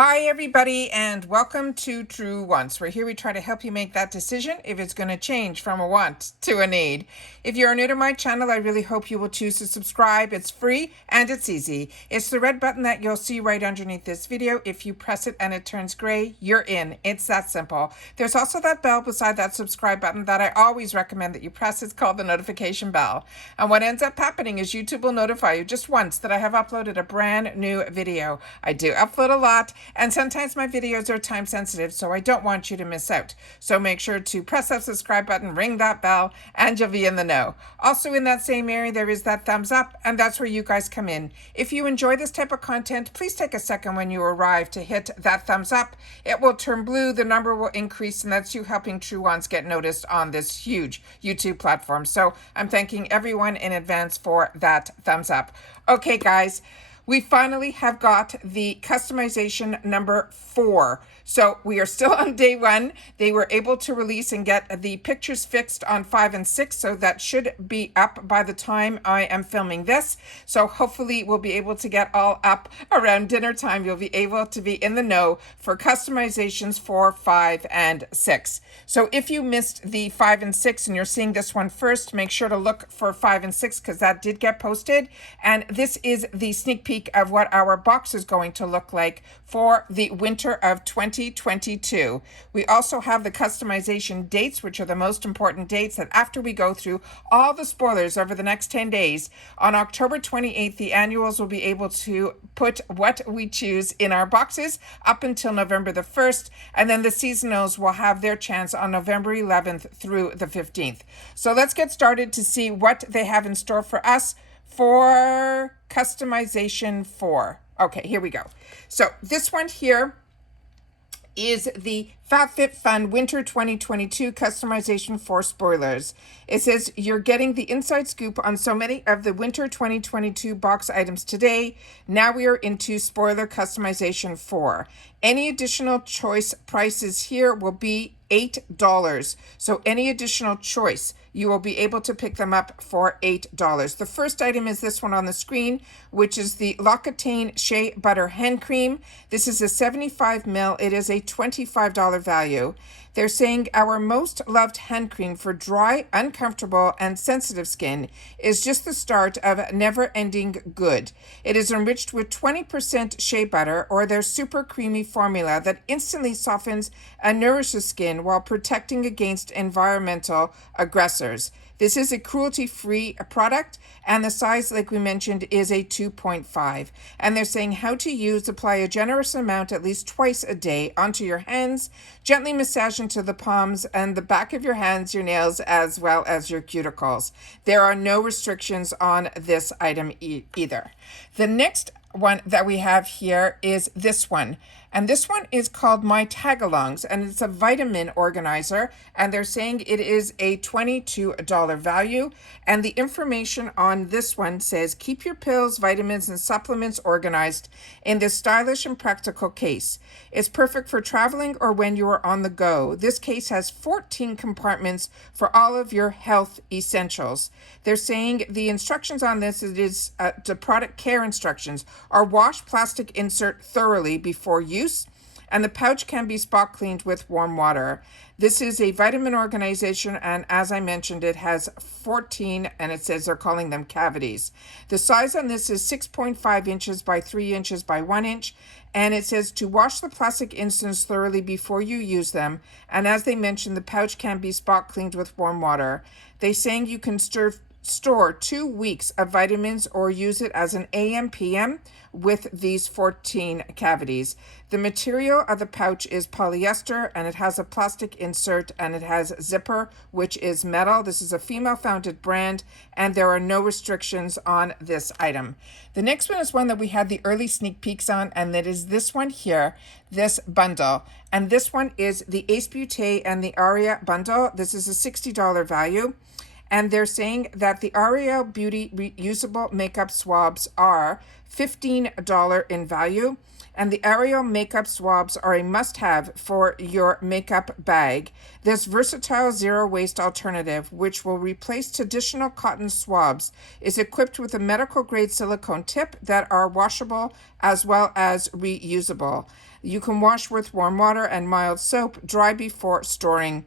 Hi everybody and welcome to True Wants. We're here, we try to help you make that decision if it's going to change from a want to a need. If you're new to my channel, I really hope you will choose to subscribe. It's free and it's easy. It's the red button that you'll see right underneath this video. If you press it and it turns gray, you're in. It's that simple. There's also that bell beside that subscribe button that I always recommend that you press. It's called the notification bell. And what ends up happening is YouTube will notify you just once that I have uploaded a brand new video. I do upload a lot. And sometimes my videos are time sensitive, so I don't want you to miss out. So make sure to press that subscribe button, ring that bell, and you'll be in the know. Also in that same area, there is that thumbs up, and that's where you guys come in. If you enjoy this type of content, please take a second when you arrive to hit that thumbs up. It will turn blue, the number will increase, and that's you helping True Ones get noticed on this huge YouTube platform. So I'm thanking everyone in advance for that thumbs up. Okay, guys. We finally have got the customization number 4. So we are still on day 1. They were able to release and get the pictures fixed on 5 and 6. So that should be up by the time I am filming this. So hopefully we'll be able to get all up around dinner time. You'll be able to be in the know for customizations for 5 and 6. So if you missed the 5 and 6 and you're seeing this one first, make sure to look for 5 and 6 because that did get posted. And this is the sneak peek of what our box is going to look like for the winter of 2022. We also have the customization dates, which are the most important dates that after we go through all the spoilers over the next 10 days, on October 28th, the annuals will be able to put what we choose in our boxes up until November the 1st, and then the seasonals will have their chance on November 11th through the 15th. So let's get started to see what they have in store for us for customization 4. Okay, here we go. So this one here is the FabFitFun Winter 2022 Customization 4 spoilers. It says you're getting the inside scoop on so many of the Winter 2022 box items today. Now we are into spoiler customization 4. Any additional choice prices here will be $8. So any additional choice, you will be able to pick them up for $8. The first item is this one on the screen, which is the Loccatane Shea Butter Hand Cream. This is a 75 ml. It is a $25 value. They're saying our most loved hand cream for dry, uncomfortable, and sensitive skin is just the start of never-ending good. It is enriched with 20% shea butter or their super creamy formula that instantly softens and nourishes skin while protecting against environmental aggressors. This is a cruelty-free product, and the size, like we mentioned, is a 2.5. And they're saying how to use: apply a generous amount at least twice a day onto your hands, gently massage into the palms and the back of your hands, your nails, as well as your cuticles. There are no restrictions on this item either. The next one that we have here is this one. And this one is called My Tagalongs, and it's a vitamin organizer, and they're saying it is a $22 value. And the information on this one says, keep your pills, vitamins, and supplements organized in this stylish and practical case. It's perfect for traveling or when you are on the go. This case has 14 compartments for all of your health essentials. They're saying the instructions on this, it is the product care instructions, are wash plastic insert thoroughly before use, and the pouch can be spot cleaned with warm water. This is a vitamin organization, and as I mentioned, it has 14, and it says they're calling them cavities. The size on this is 6.5 inches by 3 inches by 1 inch, and it says to wash the plastic inserts thoroughly before you use them, and as they mentioned, the pouch can be spot cleaned with warm water. They're saying you can store 2 weeks of vitamins or use it as an AM/PM with these 14 cavities. The material of the pouch is polyester, and it has a plastic insert, and it has zipper, which is metal. This is a female-founded brand, and there are no restrictions on this item. The next one is one that we had the early sneak peeks on, and that is this one here, this bundle. And this one is the Ace Beauté and the Aria bundle. This is a $60 value. And they're saying that the Aria Beauty reusable makeup swabs are $15 in value. and the Aria makeup swabs are a must-have for your makeup bag. This versatile zero-waste alternative, which will replace traditional cotton swabs, is equipped with a medical-grade silicone tip that are washable as well as reusable. You can wash with warm water and mild soap, dry before storing.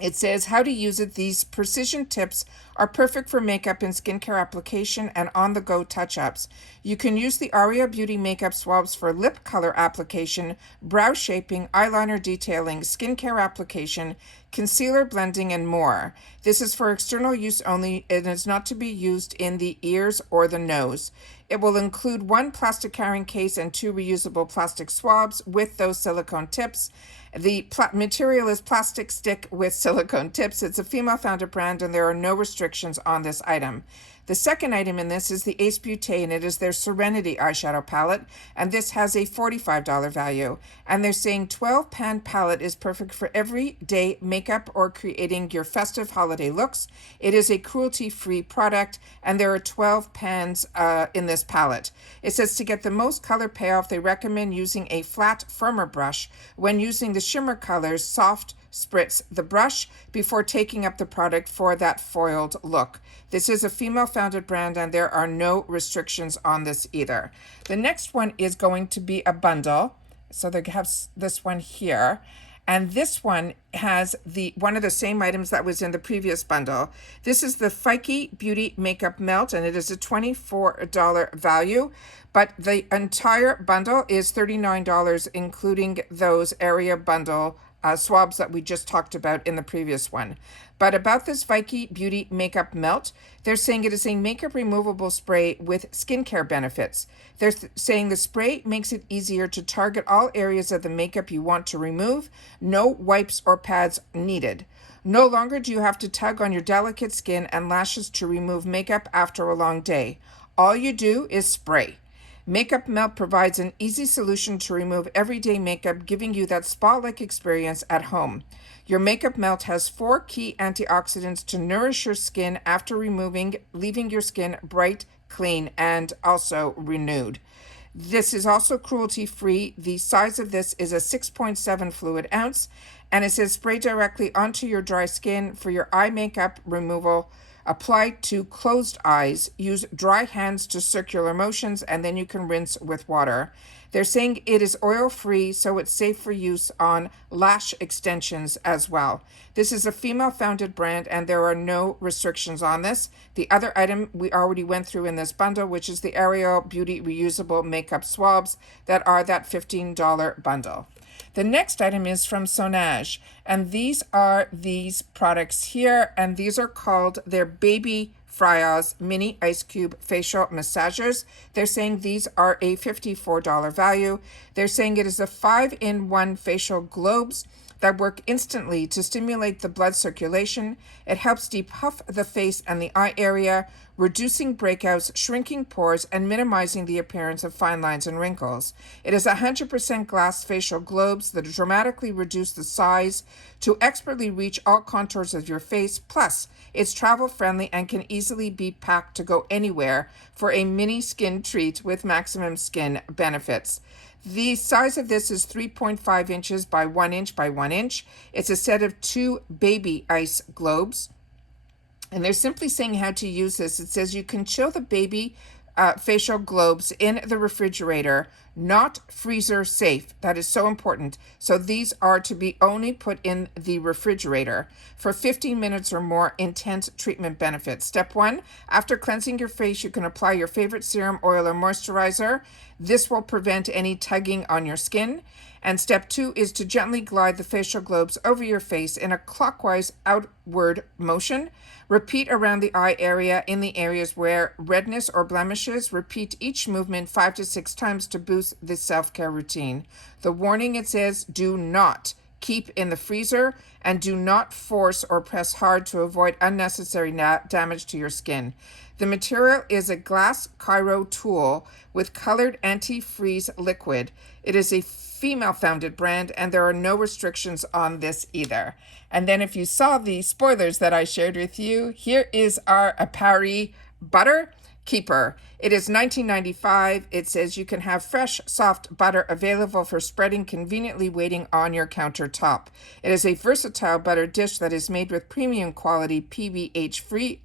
It says how to use it. These precision tips are perfect for makeup and skincare application and on-the-go touch-ups. You can use the Aria Beauty makeup swabs for lip color application, brow shaping, eyeliner detailing, skincare application, concealer blending, and more. This is for external use only and is not to be used in the ears or the nose. It will include 1 plastic carrying case and 2 reusable plastic swabs with those silicone tips. The material is plastic stick with silicone tips. It's a female-founded brand, and there are no restrictions on this item. The second item in this is the Ace Beauté, and it is their Serenity eyeshadow palette, and this has a $45 value. And they're saying 12-pan palette is perfect for everyday makeup or creating your festive holiday looks. It is a cruelty-free product, and there are 12 pans in this palette. It says to get the most color payoff, they recommend using a flat, firmer brush. When using the shimmer colors, soft spritz the brush before taking up the product for that foiled look. This is a female-founded brand, and there are no restrictions on this either. The next one is going to be a bundle. So they have this one here. And this one has one of the same items that was in the previous bundle. This is the Fikey Beauty Makeup Melt, and it is a $24 value. But the entire bundle is $39, including those Aria bundle swabs that we just talked about in the previous one. But about this Fikey Beauty Makeup Melt, they're saying it is a makeup removable spray with skincare benefits. They're saying the spray makes it easier to target all areas of the makeup you want to remove. No wipes or pads needed. No longer do you have to tug on your delicate skin and lashes to remove makeup after a long day. All you do is spray. Makeup Melt provides an easy solution to remove everyday makeup, giving you that spa-like experience at home. Your Makeup Melt has 4 key antioxidants to nourish your skin after removing, leaving your skin bright, clean, and also renewed. This is also cruelty-free. The size of this is a 6.7 fluid ounce, and it says spray directly onto your dry skin for your eye makeup removal. Apply to closed eyes. Use dry hands to circular motions, and then you can rinse with water. They're saying it is oil-free, so it's safe for use on lash extensions as well. This is a female-founded brand, and there are no restrictions on this. The other item we already went through in this bundle, which is the Aria Beauty Reusable Makeup Swabs that are that $15 bundle. The next item is from Sonage, and these are these products here, and these are called their Baby Fryaz Mini Ice Cube Facial Massagers. They're saying these are a $54 value. They're saying it is a 5-in-1 facial globes that work instantly to stimulate the blood circulation. It helps depuff the face and the eye area, reducing breakouts, shrinking pores, and minimizing the appearance of fine lines and wrinkles. It is 100% glass facial globes that dramatically reduce the size to expertly reach all contours of your face. Plus, it's travel friendly and can easily be packed to go anywhere for a mini skin treat with maximum skin benefits. The size of this is 3.5 inches by 1 inch by 1 inch. It's a set of 2 baby ice globes. And they're simply saying how to use this. It says you can chill the baby facial globes in the refrigerator, not freezer safe. That is so important. So these are to be only put in the refrigerator for 15 minutes or more. Intense treatment benefits. Step 1, after cleansing your face, you can apply your favorite serum, oil, or moisturizer. This will prevent any tugging on your skin. And step 2 is to gently glide the facial globes over your face in a clockwise outward motion. Repeat around the eye area in the areas where redness or blemishes. Repeat each movement 5 to 6 times to boost the self-care routine. The warning, it says, do not keep in the freezer and do not force or press hard to avoid unnecessary damage to your skin. The material is a glass Cairo tool with colored anti-freeze liquid. It is a female-founded brand, and there are no restrictions on this either. And then if you saw the spoilers that I shared with you, here is our Appari butter. keeper. It is $19.95. It says you can have fresh, soft butter available for spreading conveniently waiting on your countertop. It is a versatile butter dish that is made with premium quality PBH-free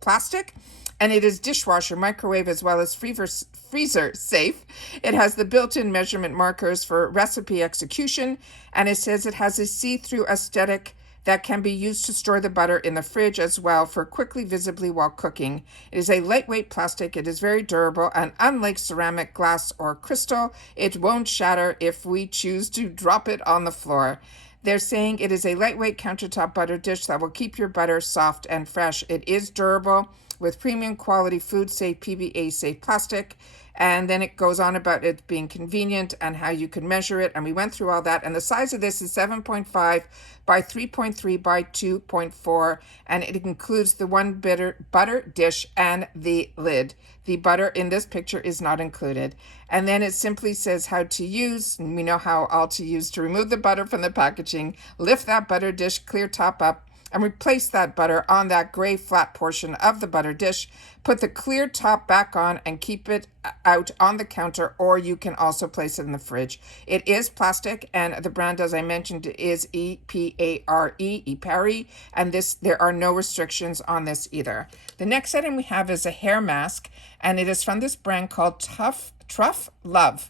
plastic, and it is dishwasher, microwave, as well as freezer safe. It has the built-in measurement markers for recipe execution, and it says it has a see-through aesthetic that can be used to store the butter in the fridge as well for quickly visibly while cooking. It is a lightweight plastic. It is very durable, and unlike ceramic, glass, or crystal, it won't shatter if we choose to drop it on the floor. They're saying it is a lightweight countertop butter dish that will keep your butter soft and fresh. It is durable with premium quality food safe PBA safe plastic. And then it goes on about it being convenient and how you can measure it. And we went through all that. And the size of this is 7.5 by 3.3 by 2.4. And it includes the one butter dish and the lid. The butter in this picture is not included. And then it simply says how to use. And we know how all to use to remove the butter from the packaging. Lift that butter dish clear top up and replace that butter on that gray flat portion of the butter dish. Put the clear top back on and keep it out on the counter, or you can also place it in the fridge. It is plastic, and the brand, as I mentioned, is Appari, Appari, and there are no restrictions on this either. The next item we have is a hair mask, and it is from this brand called Truffle.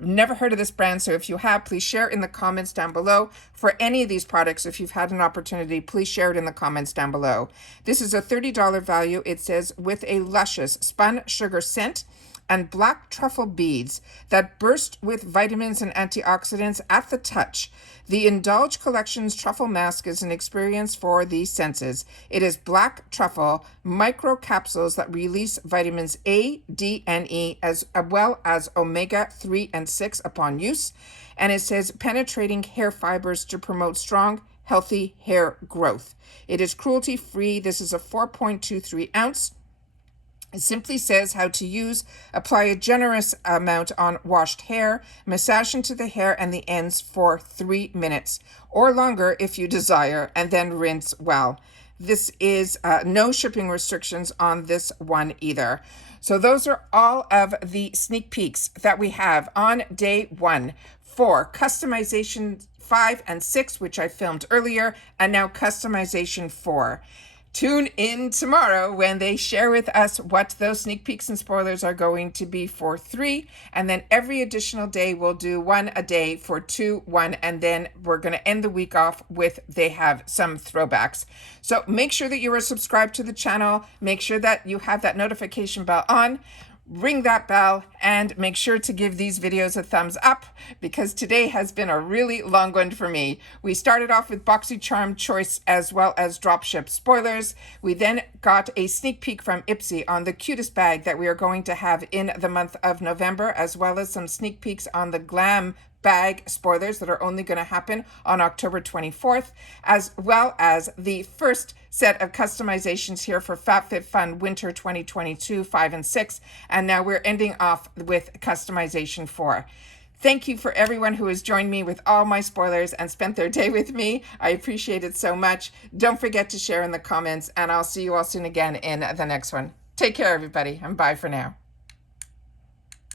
Never heard of this brand, so if you have, please share in the comments down below. For any of these products, if you've had an opportunity, please share it in the comments down below. This is a $30 value. It says with a luscious spun sugar scent and black truffle beads that burst with vitamins and antioxidants at the touch. The Indulge Collection's truffle mask is an experience for the senses. It is black truffle micro capsules that release vitamins A, D, and E, as well as omega-3 and 6 upon use. And it says penetrating hair fibers to promote strong, healthy hair growth. It is cruelty-free. This is a 4.23 ounce. It simply says how to use. Apply a generous amount on washed hair, massage into the hair and the ends for 3 minutes or longer if you desire, and then rinse well. This is no shipping restrictions on this one either. So those are all of the sneak peeks that we have on day 1 for customization 5 and 6, which I filmed earlier, and now customization 4. Tune in tomorrow when they share with us what those sneak peeks and spoilers are going to be for 3. And then every additional day we'll do 1 a day for 2, 1. And then we're going to end the week off with they have some throwbacks. So make sure that you are subscribed to the channel. Make sure that you have that notification bell on. Ring that bell and make sure to give these videos a thumbs up because today has been a really long one for me. We started off with BoxyCharm choice as well as dropship spoilers. We then got a sneak peek from Ipsy on the cutest bag that we are going to have in the month of November, as well as some sneak peeks on the glam bag spoilers that are only going to happen on October 24th, as well as the first set of customizations here for FabFitFun Winter 2022 5 and 6, and now we're ending off with customization 4. Thank you for everyone who has joined me with all my spoilers and spent their day with me. I appreciate it so much. Don't forget to share in the comments, and I'll see you all soon again in the next one. Take care, everybody, and bye for now.